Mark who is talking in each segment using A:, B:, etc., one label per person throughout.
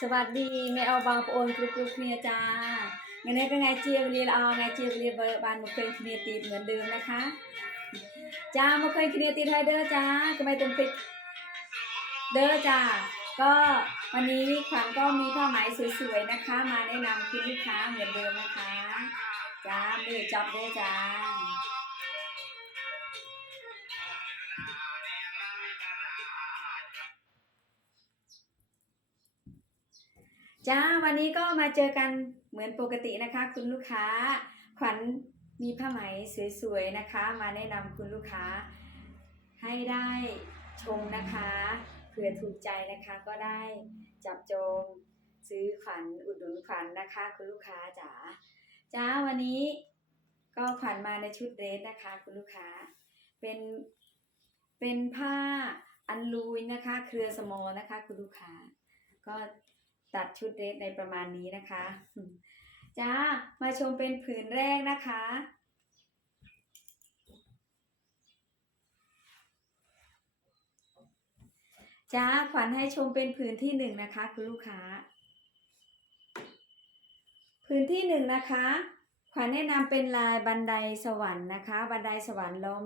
A: สวัสดีแม่เอาบางโอนกรุ๊ปกรุ๊ปเมียจ้าเงินนี้เป็นไงเจียบเรียนเอาไงเจียบเรียเบอร์บานมาเคยเมียตีเหมือนเดิมนะคะจ้ามาเคยเมียตีไทยเด้อจ้าก็ไม่ต้องปิดเด้อจ้าก็วันนี้ขวัญก็มีผ้าไหมสวยๆนะคะ มาแนะนำคุณลูกค้าเหมือนเดิมนะคะจ้ามือจับเด้อจ้า จ้าวันนี้ก็มาเจอกันเหมือนปกตินะคะ คุณลูกค้า ขวัญมีผ้าไหมสวยๆนะคะ มาแนะนำคุณลูกค้า ให้ได้ชมนะคะเผื่อถูกใจนะคะก็ได้จับจองซื้อขวัญอุดหนุนขวัญนะคะ คุณลูกค้าจ๋าจ้าวันนี้ก็ขวัญมาในชุดเดรสนะคะ คุณลูกค้าเป็นเป็นผ้าอันลูยนะคะ เครือสมอนะคะ คุณลูกค้า ก็ ตัดชุดเดรสในประมาณนี้นะคะ จ้า มาชมเป็นผืนแรกนะคะ จ้า ขวัญให้ชมเป็นผืนที่หนึ่งนะคะ คุณลูกค้า ผืนที่หนึ่งนะคะ ขวัญแนะนำเป็นลายบันไดสวรรค์นะคะ บันไดสวรรค์ล้อม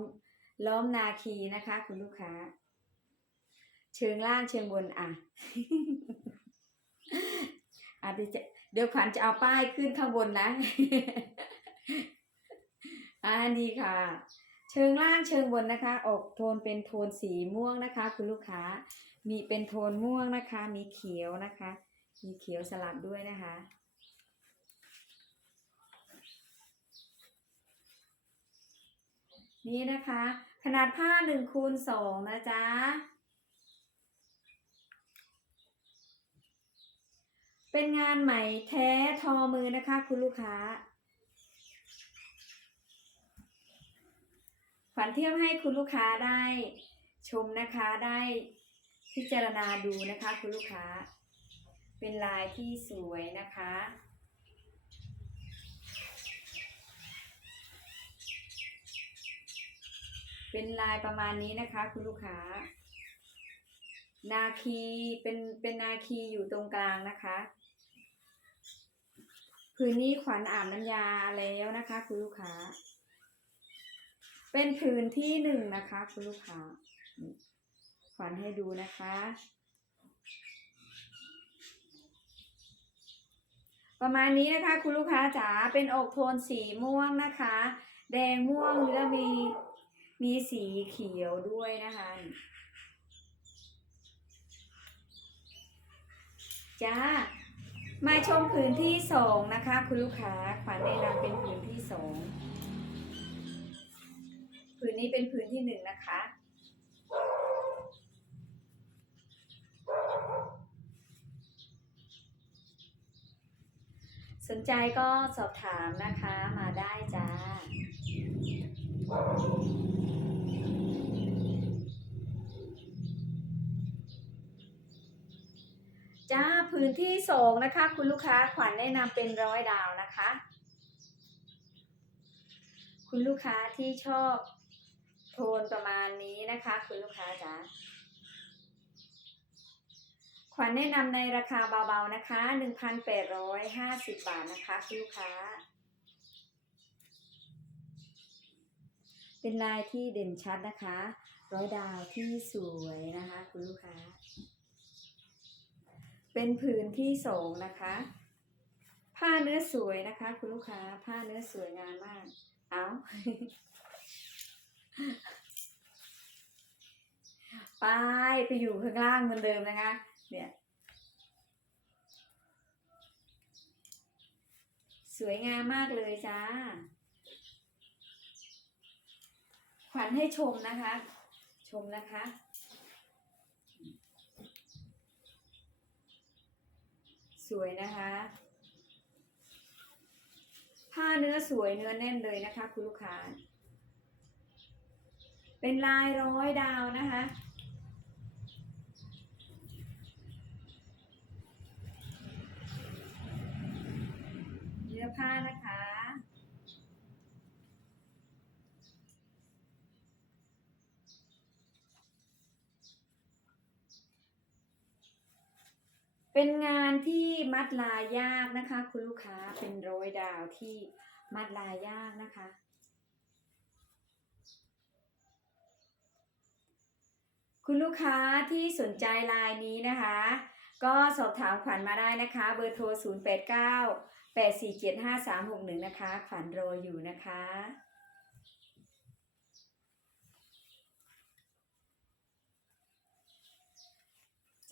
A: ล้อมนาคีนะคะ คุณลูกค้า เชิงล่างเชิงบนอะ อะเดี๋ยวจะเดี๋ยวขวัญจะเอาป้ายขึ้นข้างบนนะอ่านี่ค่ะ เชิงล่างเชิงบนนะคะ ออกโทนเป็นโทนสีม่วงนะคะ คุณลูกค้า มีเป็นโทนม่วงนะคะ มีเขียวนะคะ มีเขียวสลับด้วยนะคะนี่นะคะ ขนาดผ้าหนึ่งคูณสองนะจ๊ะ เป็นงานไหมแท้ทอมือนะคะ คุณลูกค้าขวัญเทียบให้คุณลูกค้าได้ชมนะคะได้พิจารณาดูนะคะ คุณลูกค้า เป็นลายที่สวยนะคะ เป็นลายประมาณนี้นะคะ คุณลูกค้า นาคีเป็นเป็นนาคีอยู่ตรงกลางนะคะ ผืนนี้ขวัญอาบน้ำยาแล้วนะคะ คุณลูกค้า เป็นผืนที่หนึ่งนะคะ คุณลูกค้า ขวัญให้ดูนะคะ ประมาณนี้นะคะ คุณลูกค้าจ๋าเป็นอกโทนสีม่วงนะคะ แดงม่วงแล้วมีมีสีเขียวด้วยนะคะจ้า มาชมผืนที่สองนะคะ คุณลูกค้าขวัญแนะนำเป็นผืนที่สองผืนนี้เป็นผืนที่หนึ่งนะคะ สนใจก็สอบถามนะคะมาได้จ้า จ้าพื้นที่สองนะคะ คุณลูกค้าขวัญแนะนำเป็นร้อยดาวนะคะ คุณลูกค้าที่ชอบโทนประมาณนี้นะคะ คุณลูกค้าจ๋าขวัญแนะนำในราคาเบาๆนะคะ 1,850 บาทนะคะคุณลูกค้า เป็นลายที่เด่นชัดนะคะ ร้อยดาวที่สวยนะคะ คุณลูกค้า เป็นผืนที่สองนะคะ ผ้าเนื้อสวยนะคะ คุณลูกค้า ผ้าเนื้อสวยงามมาก เอาไปไปอยู่ข้างล่างเหมือนเดิมนะคะ เนี่ย สวยงามมากเลยจ้า ขวัญให้ชมนะคะ ชมนะคะ สวยนะคะ ผ้าเนื้อสวยเนื้อแน่นเลยนะคะ คุณลูกค้า เป็นลายร้อยดาวนะคะ เนื้อผ้านะคะ เป็นงานที่มัดลายยากนะคะ คุณลูกค้าเป็นโรยดาวที่มัดลายยากนะคะ คุณลูกค้าที่สนใจลายนี้นะคะ ก็สอบถามขวัญมาได้นะคะ เบอร์โทร 0 8 9 8 4 7 5 3 6 1 นะคะ ขวัญรออยู่นะคะ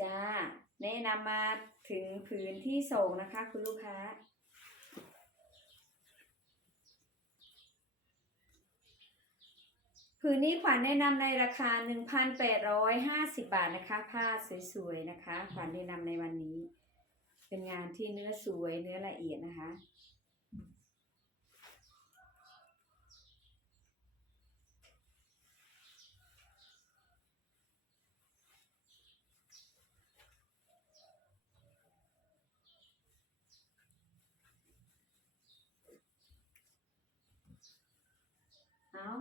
A: จ้า แนะนำมาถึงผืนที่ส่งนะคะ คุณลูกค้า ผืนนี้ขวัญแนะนำในราคา 1,850 บาทนะคะ ผ้าสวยๆนะคะ ขวัญแนะนำในวันนี้ เป็นงานที่เนื้อสวยเนื้อละเอียดนะคะ เอา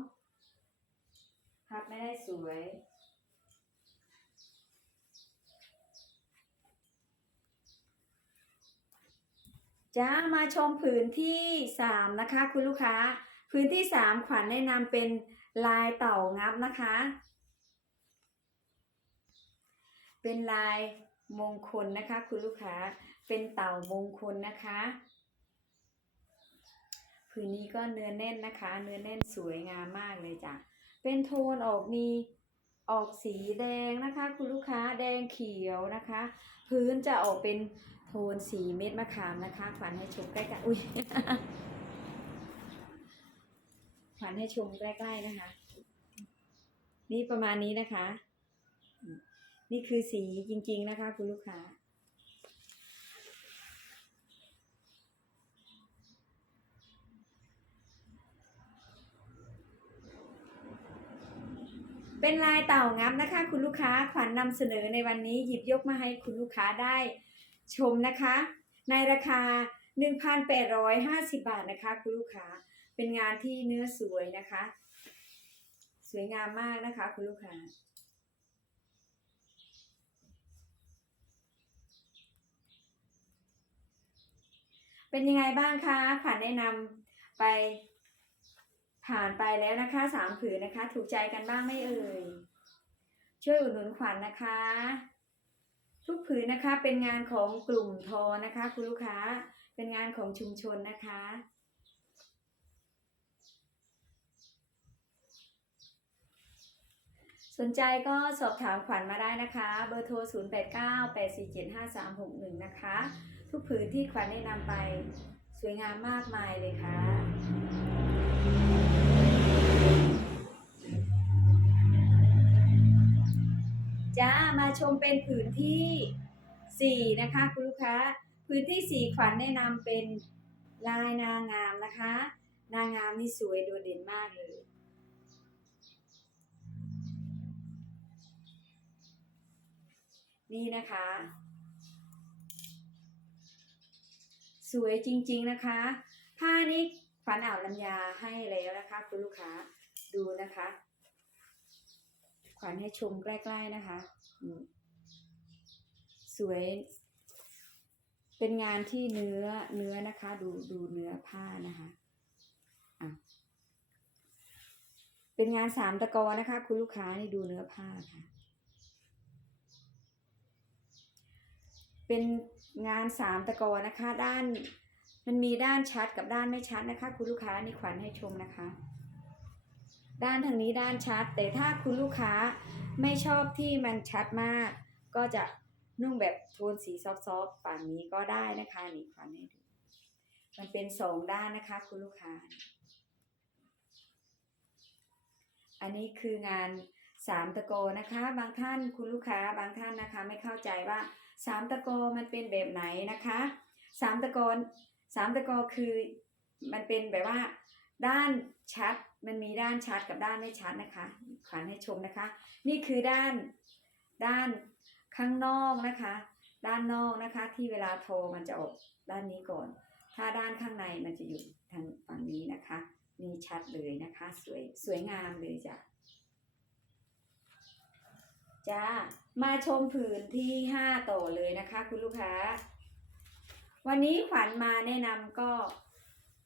A: พับไม่ได้ สวย จ้ามาชมผืนที่สามนะคะคุณลูกค้าผืนที่สามขวัญแนะนำเป็นลายเต่างับนะคะ เป็นลายมงคลนะคะ คุณลูกค้า เป็นเต่ามงคลนะคะผืนนี้ก็เนื้อแน่นนะคะ เนื้อแน่นสวยงามมากเลยจ้ะ เป็นโทนออกมีออกสีแดงนะคะ คุณลูกค้าแดงเขียวนะคะ พื้นจะออกเป็นโทนสีเม็ดมะขามนะคะขวัญให้ชมใกล้ๆอุ้ยขวัญให้ชมใกล้ๆนะคะ นี่ประมาณนี้นะคะ นี่คือสีจริงๆนะคะ คุณลูกค้า เป็นลายเต่างับนะคะ คุณลูกค้าขวัญนำเสนอในวันนี้หยิบยกมาให้คุณลูกค้าได้ชมนะคะ ในราคา 1,850 บาทนะคะ คุณลูกค้าเป็นงานที่เนื้อสวยนะคะ สวยงามมากนะคะ คุณลูกค้าเป็นยังไงบ้างคะขวัญแนะนำไป ผ่านไปแล้วนะคะสามผืนนะคะ ถูกใจกันบ้างไม่เอ่ย ช่วยอุดหนุนขวัญนะคะ ทุกผืนนะคะเป็นงานของกลุ่มทอนะคะ คุณลูกค้าเป็นงานของชุมชนนะคะสนใจก็สอบถามขวัญมาได้นะคะ เบอร์โทร 0 8 9 8 4 7 5 3 6 1 นะคะ ทุกผืนที่ขวัญแนะนำไปสวยงามมากมายเลยค่ะ จ้ามาชมเป็นผืนที่สี่นะคะ คุณลูกค้าผืนที่สี่ขวัญแนะนำเป็นลายนางงามนะคะ นางงามนี่สวยโดดเด่นมากเลยนี่นะคะ สวยจริงๆนะคะ ผ้านี้ขวัญอ่าวลำยาให้แล้วนะคะ คุณลูกค้าดูนะคะ ขวัญให้ชมใกล้ๆนะคะอืมสวย เป็นงานที่เนื้อเนื้อนะคะ ดูดูเนื้อผ้านะคะอะเป็นงานสามตะกอนะคะ คุณลูกค้านี่ดูเนื้อผ้าค่ะ เป็นงานสามตะกอนะคะ ด้านมันมีด้านชัดกับด้านไม่ชัดนะคะ คุณลูกค้านี่ขวัญให้ชมนะคะ ด้านทางนี้ด้านชัด แต่ถ้าคุณลูกค้าไม่ชอบที่มันชัดมาก ก็จะนุ่งแบบโทนสีซอฟต์ๆฝั่งนี้ก็ได้นะคะนี่ขวัญให้ดูมันเป็นสองด้านนะคะ คุณลูกค้า อันนี้คืองานสามตะโกนะคะ บางท่านคุณลูกค้าบางท่านนะคะ ไม่เข้าใจว่าสามตะโกมันเป็นแบบไหนนะคะสามตะโกนสามตะโกคือมันเป็นแบบว่า ด้านชัดมันมีด้านชัดกับด้านไม่ชัดนะคะขวัญให้ชมนะคะ นี่คือด้านด้านข้างนอกนะคะ ด้านนอกนะคะที่เวลาโทรมันจะออกด้านนี้ก่อน ถ้าด้านข้างในมันจะอยู่ทางฝั่งนี้นะคะนี่ชัดเลยนะคะ สวยสวยงามเลยจ้ะจ้ามาชมผืนที่ห้าต่อเลยนะคะ คุณลูกค้า วันนี้ขวัญมาแนะนำก็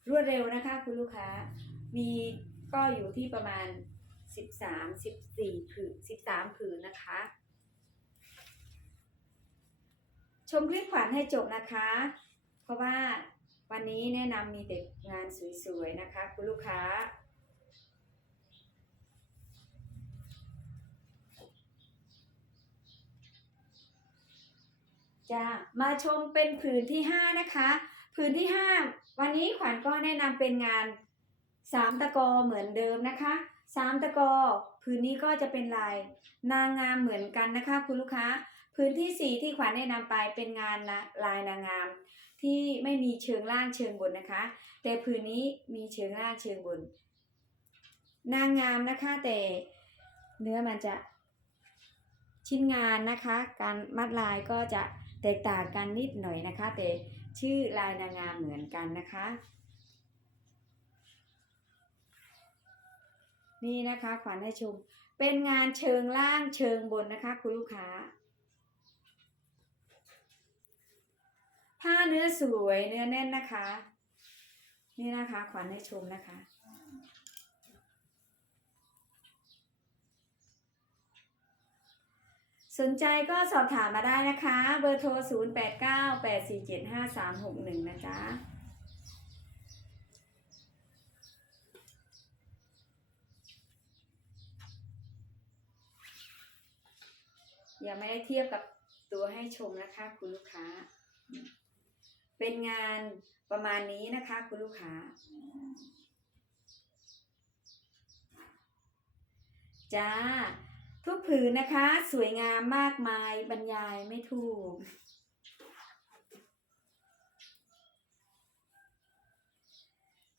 A: รวดเร็วนะคะคุณลูกค้า มีก็อยู่ที่ประมาณสิบสามสิบสี่ผืนสิบสามผืนนะคะ ชมคลิปขวัญให้จบนะคะ เพราะว่าวันนี้แนะนำมีแต่งานสวยๆนะคะ คุณลูกค้าจ้ามาชมเป็นผืนที่ห้านะคะ ผืนที่ห้าวันนี้ขวัญก็แนะนำเป็นงานสามตะกอเหมือนเดิมนะคะสามตะกอผืนนี้ก็จะเป็นลายนางงามเหมือนกันนะคะ คุณลูกค้าพื้นที่สี่ที่ขวัญแนะนำไปเป็นงานละลายนางงาม ที่ไม่มีเชิงล่างเชิงบนนะคะ แต่ผืนนี้มีเชิงล่างเชิงบน นางงามนะคะแต่เนื้อมันจะชิ้นงานนะคะ การมัดลายก็จะแตกต่างกันนิดหน่อยนะคะ แต่ ชื่อลายนางงามเหมือนกันนะคะ นี่นะคะขวัญให้ชม เป็นงานเชิงล่างเชิงบนนะคะ คุณลูกค้า ผ้าเนื้อสวยเนื้อแน่นนะคะ นี่นะคะขวัญให้ชมนะคะ สนใจก็สอบถามมาได้นะคะ เบอร์โทร 0 8 9 8 4 7 5 3 6 1 นะจ๊ะยังไม่ได้เทียบกับตัวให้ชมนะคะคุณลูกค้า เป็นงานประมาณนี้นะคะคุณลูกค้า จ้า ทุกผืนนะคะ สวยงามมากมายบรรยายไม่ถูก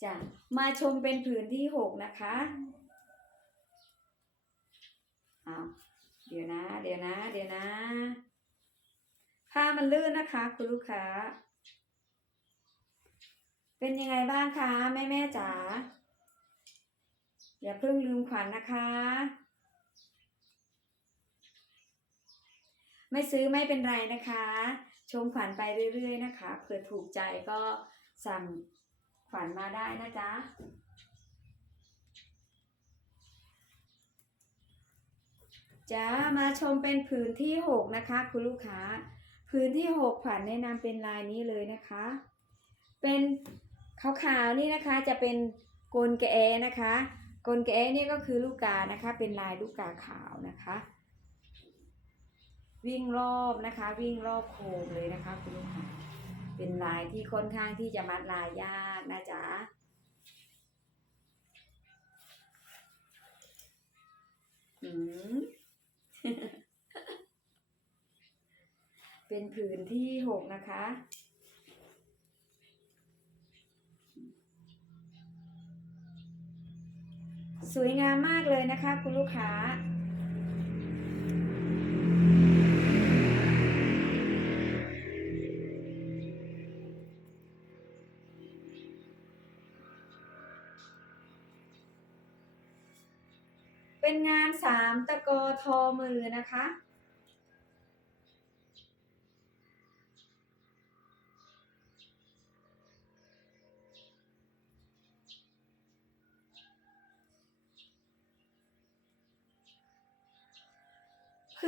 A: จ้ะมาชมเป็นผืนที่หกนะคะเอาเดี๋ยวนะ เดี๋ยวนะ เดี๋ยวนะผ้ามันลื่นนะคะ คุณลูกค้า เป็นยังไงบ้างคะ แม่แม่จ๋าอย่าเพิ่งลืมขวัญนะคะ ไม่ซื้อไม่เป็นไรนะคะ ชมขวัญไปเรื่อยๆนะคะเผื่อถูกใจก็สั่งขวัญมาได้นะจ๊ะจ้ามาชมเป็นผืนที่หกนะคะ คุณลูกค้า ผืนที่หกขวัญแนะนำเป็นลายนี้เลยนะคะ เป็นขาวๆนี่นะคะจะเป็นกลแกะนะคะ กลแกะนี่ก็คือลูกกานะคะ เป็นลายลูกกาขาวนะคะ วิ่งรอบนะคะ วิ่งรอบโคมเลยนะคะ คุณลูกค้าเป็นลายที่ค่อนข้างที่จะมัดลายยากนะจ๊ะอืมเป็นผืนที่หกนะคะ สวยงามมากเลยนะคะ คุณลูกค้า ทอมือนะคะ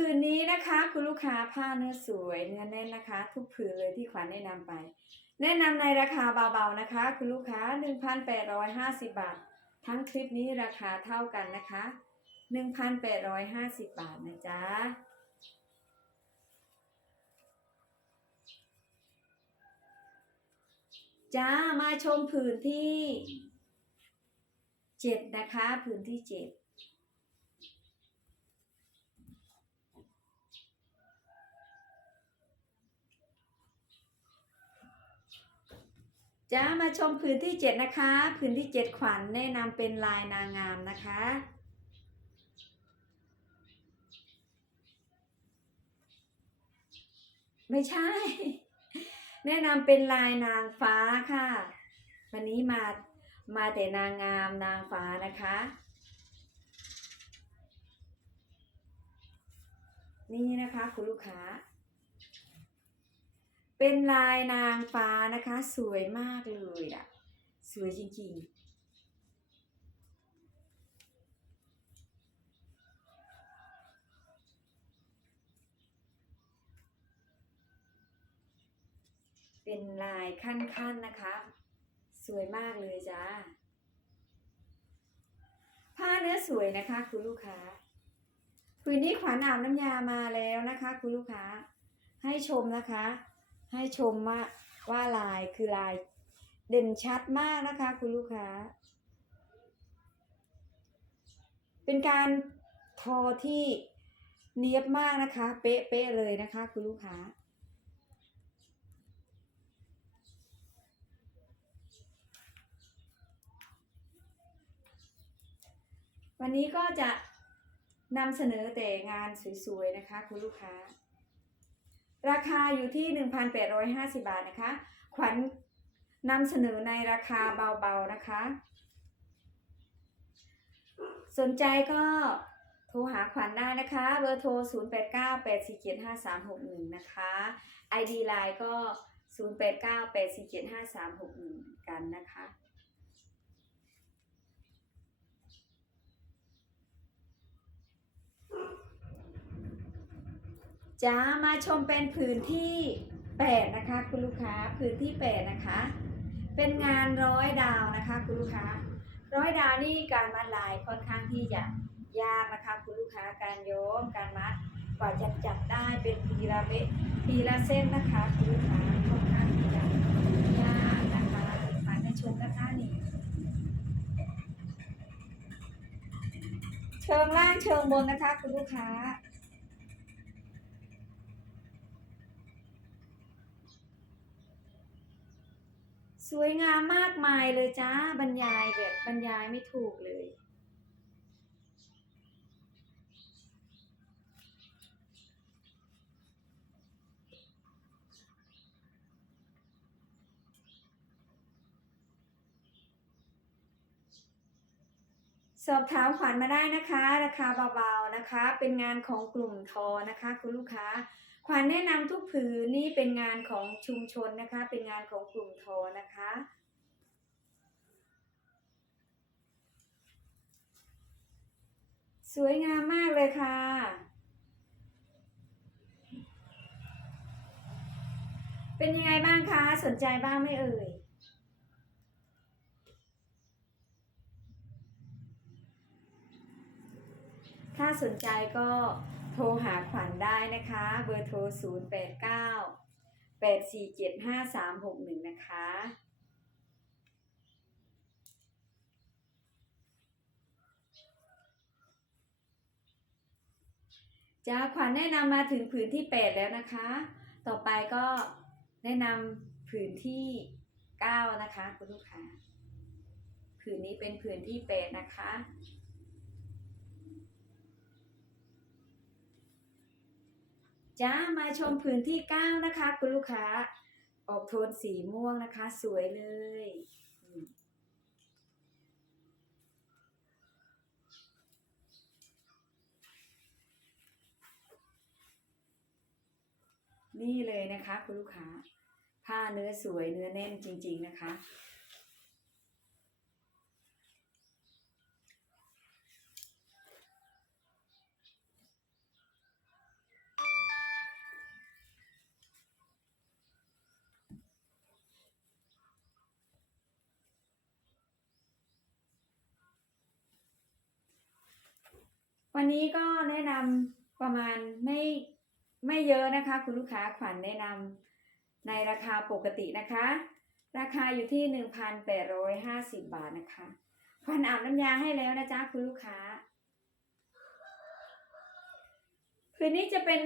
A: ผืนนี้นะคะคุณลูกค้าผ้าเนื้อสวยเนื้อแน่นนะคะ ทุกผืนเลยที่ขวัญแนะนำไป แนะนำในราคาเบาๆนะคะ คุณลูกค้า 1,850 บาท ทั้งคลิปนี้ราคาเท่ากันนะคะ 1,850 บาทนะจ๊ะจ้ามาชมผืนที่เจ็ดนะคะผืนที่เจ็ดจ้ามาชมผืนที่เจ็ดนะคะ ผืนที่เจ็ดขวัญแนะนำเป็นลายนางงามนะคะ ไม่ใช่ แนะนำเป็นลายนางฟ้าค่ะ วันนี้มามาแต่นางงามนางฟ้านะคะ นี่นะคะคุณลูกค้า เป็นลายนางฟ้านะคะ สวยมากเลยอะสวยจริงๆ เป็นลายขั้นๆนะคะ สวยมากเลยจ้า ผ้าเนื้อสวยนะคะคุณลูกค้าผืนนี้ขวัญอาบน้ำยามาแล้วนะคะ คุณลูกค้า ให้ชมนะคะ ให้ชมว่าว่าลายคือลายเด่นชัดมากนะคะ คุณลูกค้า เป็นการทอที่เนียบมากนะคะ เป๊ะๆเลยนะคะ คุณลูกค้า วันนี้ก็จะนำเสนอแต่งานสวยๆนะคะคุณลูกค้า ราคาอยู่ที่ 1,850 บาทนะคะ ขวัญนำเสนอในราคาเบาๆนะคะ สนใจก็โทรหาขวัญได้นะคะ เบอร์โทร 0898475361 นะคะ ID Line ก็ 0898475361 กันนะคะ จ้ามาชมเป็นผืนที่8นะคะคุณลูกค้าผืนที่8นะคะ เป็นงานร้อยดาวนะคะคุณลูกค้า ร้อยดาวนี่การมัดลายค่อนข้างที่จะยากนะคะคุณลูกค้าการโยมการมัดกว่าจะจับได้เป็นทีละเม็ดทีละเส้นนะคะคุณลูกค้าค่อนข้างที่จะยากนะคะมาให้ชมนะคะนี่เชิงล่างเชิงบนนะคะคุณลูกค้า สวยงามมากมายเลยจ้าบรรยายแบบบรรยายไม่ถูกเลย สอบถามขวัญมาได้นะคะ ราคาเบาๆนะคะ เป็นงานของกลุ่มทอนะคะ คุณลูกค้า ขวัญแนะนำทุกผืนนี่เป็นงานของชุมชนนะคะ เป็นงานของกลุ่มทอนะคะ สวยงามมากเลยค่ะ เป็นยังไงบ้างคะ สนใจบ้างไหมเอ่ยถ้าสนใจก็ โทรหาขวัญได้นะคะ เบอร์โทร 0 8 9 8 4 7 5 3 6 1 นะคะ จ้าขวัญแนะนำมาถึงผืนที่ 8 แล้วนะคะ ต่อไปก็แนะนำผืนที่ 9 นะคะ คุณลูกค้าผืนนี้เป็นผืนที่ 8 นะคะ จ้ามาชมผืนที่9นะคะ คุณลูกค้า ออกโทนสีม่วงนะคะ สวยเลย นี่เลยนะคะ คุณลูกค้า ผ้าเนื้อสวยเนื้อแน่นจริง ๆ นะคะ วันนี้ก็แนะนำประมาณไม่ไม่เยอะนะคะ คุณลูกค้าขวัญแนะนำในราคาปกตินะคะ ราคาอยู่ที่ 1,850 บาทนะคะขวัญอาบน้ำยาให้แล้วนะจ๊ะคุณลูกค้า คืนนี้จะเป็น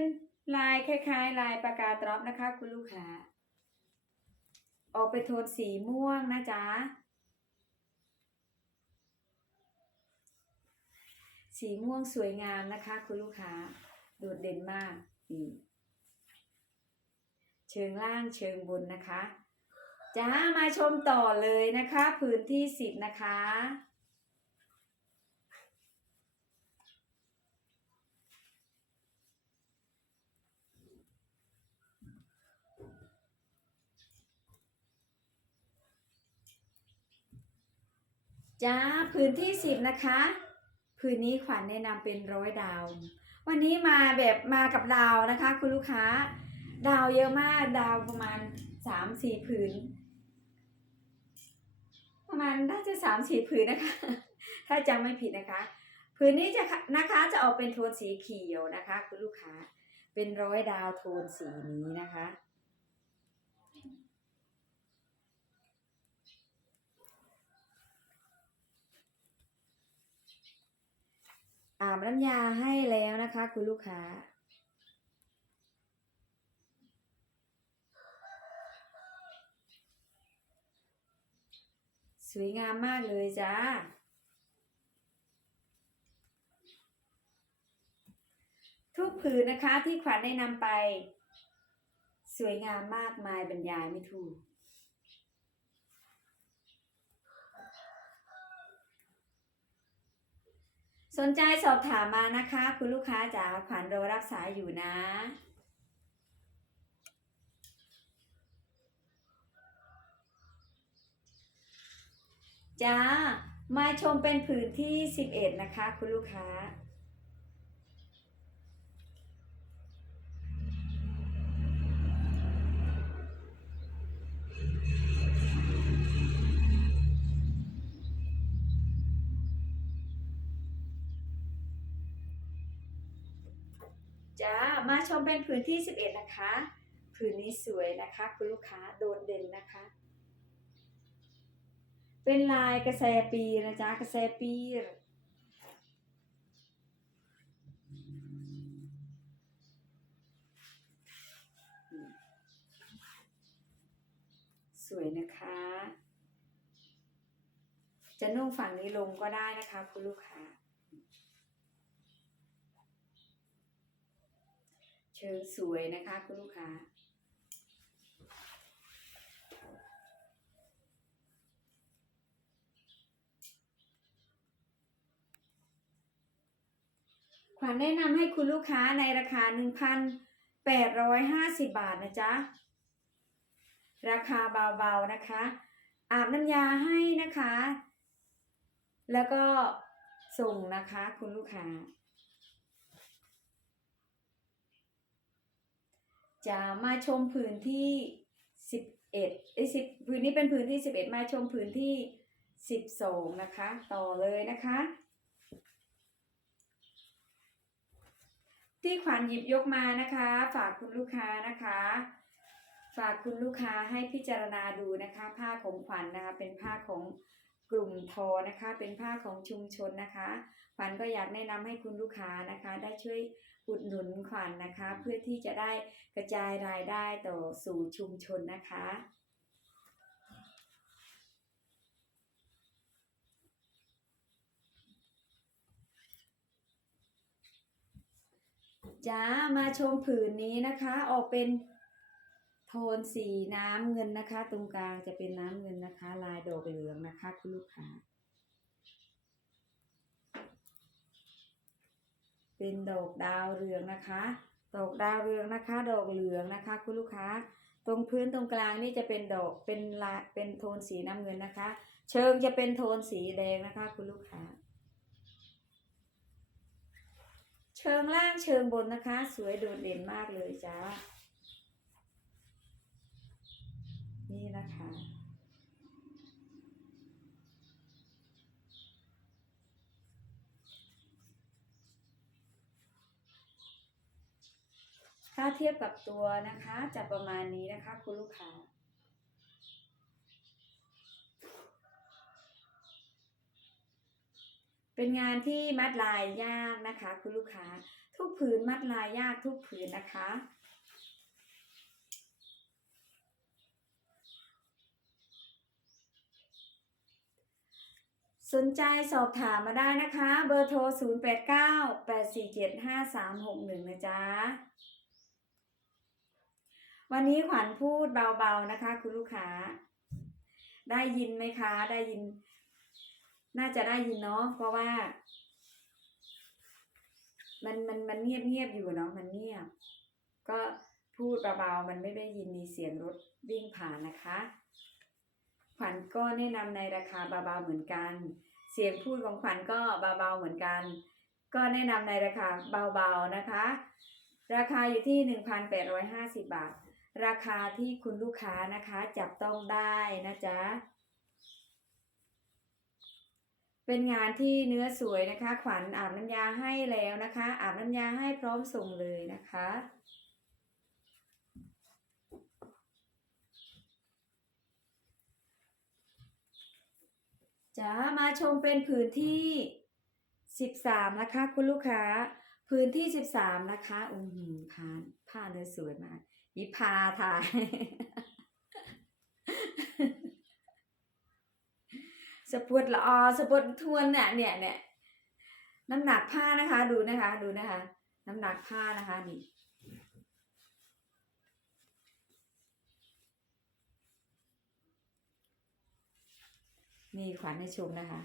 A: ลายคล้ายๆ ลายปากกาตรอปนะคะ คุณลูกค้า ออกไปโทนสีม่วงนะจ๊ะ สีม่วงสวยงามนะคะ คุณลูกค้า โดดเด่นมากนี่เชิงล่างเชิงบนนะคะจ้ามาชมต่อเลยนะคะพื้นที่สิบนะคะ จ้าพื้นที่สิบนะคะ พื้นนี้ขวัญแนะนำเป็นร้อยดาว วันนี้มาแบบมากับดาวนะคะ คุณลูกค้า ดาวเยอะมากดาวประมาณสามสี่ผืน ประมาณน่าจะสามสี่ผืนนะคะ ถ้าจำไม่ผิดนะคะผืนนี้จะนะคะจะออกเป็นโทนสีเขียวนะคะ คุณลูกค้า เป็นร้อยดาวโทนสีนี้นะคะ อาบน้ำยาให้แล้วนะคะ คุณลูกค้า สวยงามมากเลยจ้าทุกผืนนะคะที่ขวัญได้นำไป สวยงามมากมายบรรยายไม่ถูก สนใจสอบถามมานะคะ คุณลูกค้าจ๋าขวัญรอรับสายอยู่นะ จ้า มาชมเป็นผืนที่ 11 นะคะ คุณลูกค้า มาชมเป็นผืนที่ 11 นะคะ ผืนนี้สวยนะคะคุณลูกค้าโดดเด่นนะคะ เป็นลายกระแสปีนะจ๊ะกระแสปีสวยนะคะ จะนุ่งฝั่งนี้ลงก็ได้นะคะคุณลูกค้า เชิงสวยนะคะคุณลูกค้า ขวัญแนะนำให้คุณลูกค้าในราคา 1,850 บาทนะจ๊ะ ราคาเบาๆนะคะ อาบน้ำยาให้นะคะ แล้วก็ส่งนะคะคุณลูกค้า จะมาชมผืนที่ 11เอ้ย10ผืนนี้เป็นผืนที่ 11 มาชมผืนที่ 12 นะคะ ต่อเลยนะคะ ที่ขวัญหยิบยกมานะคะ ฝากคุณลูกค้านะคะ ฝากคุณลูกค้าให้พิจารณาดูนะคะ ผ้าของขวัญนะคะ เป็นผ้าของกลุ่มทอนะคะ เป็นผ้าของชุมชนนะคะขวัญก็อยากแนะนำให้คุณลูกค้านะคะ ได้ช่วย อุดหนุนขวัญนะคะ เพื่อที่จะได้กระจายรายได้ต่อสู่ชุมชนนะคะจ้ามาชมผืนนี้นะคะ ออกเป็นโทนสีน้ำเงินนะคะ ตรงกลางจะเป็นน้ำเงินนะคะ ลายดอกเหลืองนะคะ คุณลูกค้า เป็นดอกดาวเรืองนะคะ ดอกดาวเรืองนะคะ ดอกเหลืองนะคะ คุณลูกค้า ตรงพื้นตรงกลางนี่จะเป็นดอกเป็นลายเป็นโทนสีน้ำเงินนะคะ เชิงจะเป็นโทนสีแดงนะคะ คุณลูกค้า เชิงล่างเชิงบนนะคะ สวยโดดเด่นมากเลยจ้านี่นะคะ ถ้าเทียบกับตัวนะคะจะประมาณนี้นะคะคุณลูกค้าเป็นงานที่มัดลายยากนะคะ คุณลูกค้า ทุกผืนมัดลายยากทุกผืนนะคะ สนใจสอบถามมาได้นะคะ เบอร์โทร 0 8 9 8 4 7 5 3 6 1 นะจ๊ะ วันนี้ขวัญพูดเบาๆนะคะ คุณลูกค้า ได้ยินไหมคะ ได้ยิน น่าจะได้ยินเนาะเพราะว่า มันมันมันเงียบเงียบอยู่เนาะมันเงียบ ก็พูดเบาๆมันไม่ได้ยินมีเสียงรถวิ่งผ่านนะคะขวัญก็แนะนำในราคาเบาๆเหมือนกัน เสียงพูดของขวัญก็เบาๆเหมือนกัน ก็แนะนำในราคาเบาๆนะคะ ราคาอยู่ที่ 1,850 บาท ราคาที่คุณลูกค้านะคะจับต้องได้นะจ๊ะ เป็นงานที่เนื้อสวยนะคะ ขวัญอาบน้ำยาให้แล้วนะคะ อาบน้ำยาให้พร้อมส่งเลยนะคะจ้ามาชมเป็นผืนที่สิบสามนะคะ คุณลูกค้า พื้นที่สิบสามนะคะอือหือผ้านผ้าเนื้อสวยมาก ยิพาถ่ายสปวดละออสปวดทวนเนี่ยเนี่ยเนี่ยน้ำหนักผ้านะคะ ดูนะคะ ดูนะคะ น้ำหนักผ้านะคะนี่มีขวัญให้ชมนะคะ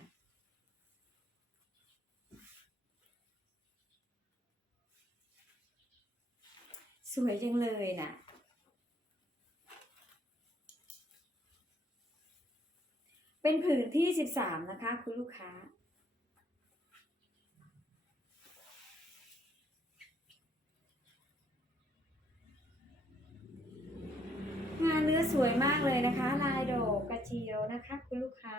A: สวยจังเลยน่ะ เป็นผืนที่สิบสามนะคะคุณลูกค้า งานเนื้อสวยมากเลยนะคะ ลายดอกกระเจียวนะคะ คุณลูกค้า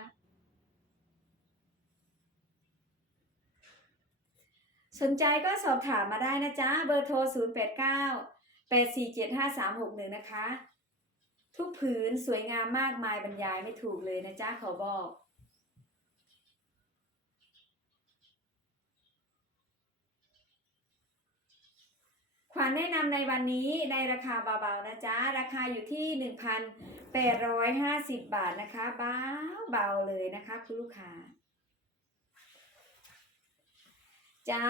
A: สนใจก็สอบถามมาได้นะจ๊ะ เบอร์โทร 0 8 9 8 4 7 5 3 6 1 นะคะ ทุกผืนสวยงามมากมายบรรยายไม่ถูกเลยนะจ๊ะขอบอกขวัญแนะนำในวันนี้ในราคาเบาๆนะจ๊ะ ราคาอยู่ที่ 1,850 บาทนะคะเบาเบาๆเลยนะคะคุณลูกค้าจ้า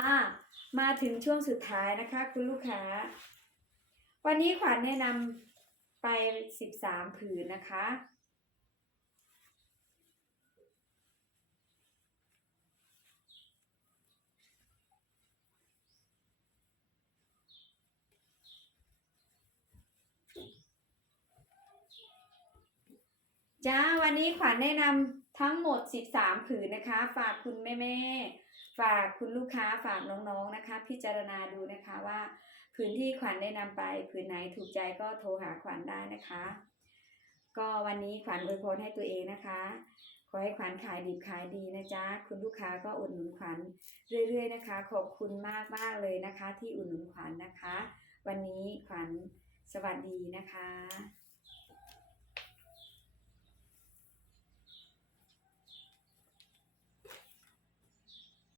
A: มาถึงช่วงสุดท้ายนะคะคุณลูกค้า วันนี้ขวัญแนะนำไป13ผืนนะคะ จ้าวันนี้ขวัญแนะนำทั้งหมด 13 ผืนนะคะ ฝากคุณแม่ ๆ ฝากคุณลูกค้าฝากน้องๆนะคะ พิจารณาดูนะคะว่า ผืนที่ขวัญได้นำไปผืนไหนถูกใจก็โทรหาขวัญได้นะคะ ก็วันนี้ขวัญอวยพรให้ตัวเองนะคะ ขอให้ขวัญขายดีขายดีนะจ๊ะคุณลูกค้าก็อุดหนุนขวัญเรื่อย ๆ นะคะ ขอบคุณมากๆเลยนะคะ ที่อุดหนุนขวัญนะคะ วันนี้ขวัญสวัสดีนะคะ